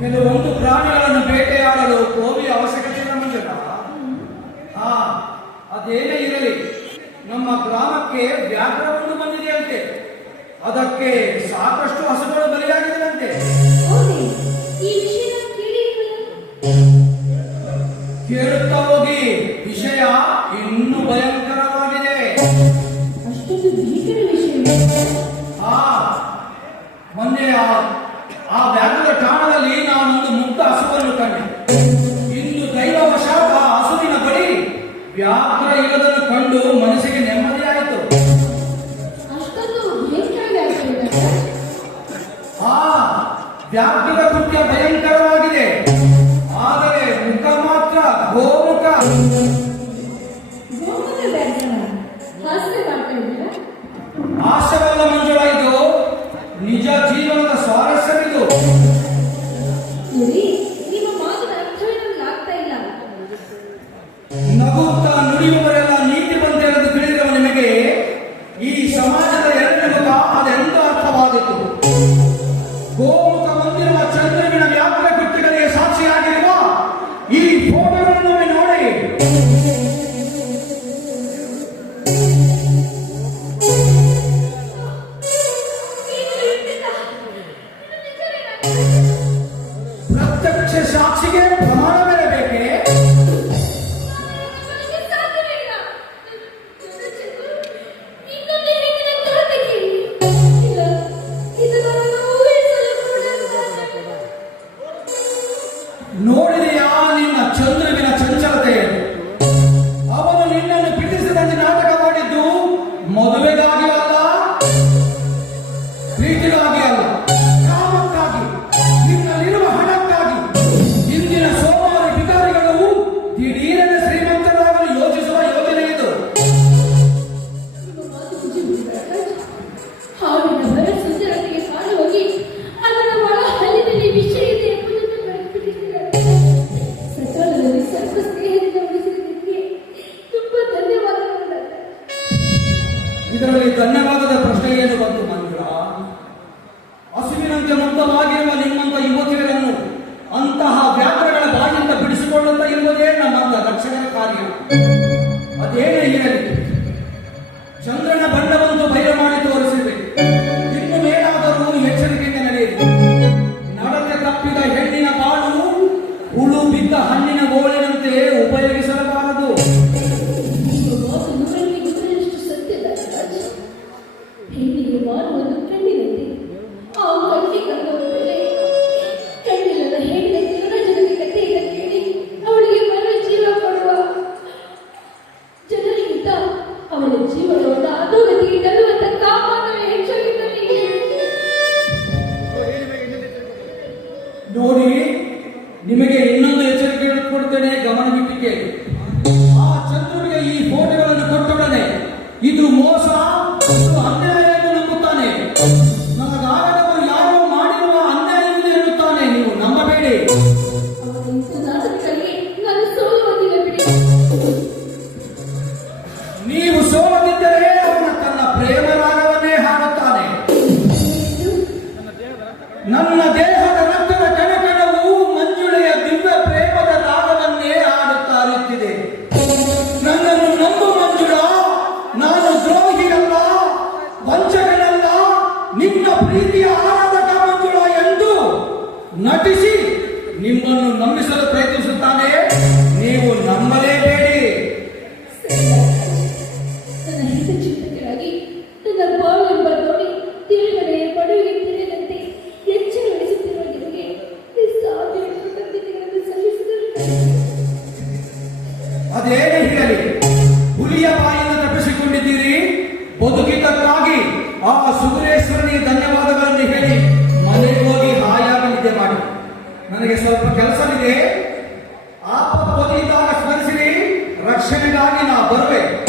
ಕೆಲವೊಂದು ಪ್ರಾಣಿಗಳನ್ನು ಬೇಟೆಯಾಡಲು ಕೋವಿಯ ಅವಶ್ಯಕತೆ ನಮಗಿಲ್ಲ ಹಾ ಅದೇನೇ ಇರಲಿ ನಮ್ಮ ಗ್ರಾಮಕ್ಕೆ ವ್ಯಾಘ್ರವನ್ನು ಬಂದಿದೆಯಂತೆ ಅದಕ್ಕೆ ಸಾಕಷ್ಟು ಹಸುಗಳು ಬಲಿಯಾಗಿದೆಯಂತೆ ಕೇಳುತ್ತಾ ಹೋಗಿ ವಿಷಯ ಇನ್ನೂ ಭಯಂಕರವಾಗಿದೆ. ಹಾ ಮೊನ್ನೆ ಆ ವ್ಯಾಘ್ರ ವ್ಯಾಪಾರ ಇಲ್ಲದನ್ನು ಕಂಡು ಮನಸ್ಸಿಗೆ ನೆಮ್ಮದಿ ಆಯಿತು. ಆ ವ್ಯಾಪಾರ ಕೃತ್ಯ ಭಯಂಕರವಾಗಿದೆ. ಆದರೆ ಮುಖ ಮಾತ್ರ ಗೋಮುಖ. ಎದುರಾಗದ ಪ್ರಶ್ನೆ ಏನು ಬಂತು ಮಂದಿರ ಹಸುವಿನಂತೆ ಮುಕ್ತವಾಗಿರುವ ನಿಮ್ಮಂತ ಯುವತಿಗಳನ್ನು ಅಂತಹ ವ್ಯಾಪಾರಗಳ ಬಾಯಿಂದ ಬಿಡಿಸಿಕೊಳ್ಳುತ್ತಾ ಇರುವುದೇ ನಮ್ಮಂತ ರಕ್ಷಣೆ ಕಾರ್ಯ. ಅದೇನೇ ಇರಲಿ, ಚಂದ್ರನ ಬಣ್ಣವನ್ನು ಭಯ ಮಾಡಿ ತೋರಿಸಿದೆ. ಆ ಚಂದ್ರುಗೆ ಈ ಫೋಟೋಗಳನ್ನು ಕೊಟ್ಟೊಡನೆ ಇದು ಮೋಸ ನಂಬುತ್ತಾನೆ. ಇರುತ್ತಾನೆ ನೀವು ನಂಬಬೇಡಿ. ನೀವು ಅವನು ತನ್ನ ನನ್ನ ದೇಹ ನಿನ್ನ ಪ್ರೀತಿಯ ಆರಾಧಕ ಮಂಜುಳ ಎಂದು ನಟಿಸಿ ನಿಮ್ಮನ್ನು ನಂಬಿಸಲು ಪ್ರಯತ್ನಿಸುತ್ತಾನೆ. ನೀವು ನಂಬಲೇಬೇಡಿ. ಅದೇ ನನಗೆ ಸ್ವಲ್ಪ ಕೆಲಸವಿದೆ. ಆಪ ಪತಿತಾನ ಸ್ಮರಿಸಿರಿ. ರಕ್ಷಣೆಗಾಗಿ ನಾ ಬರುವೆ.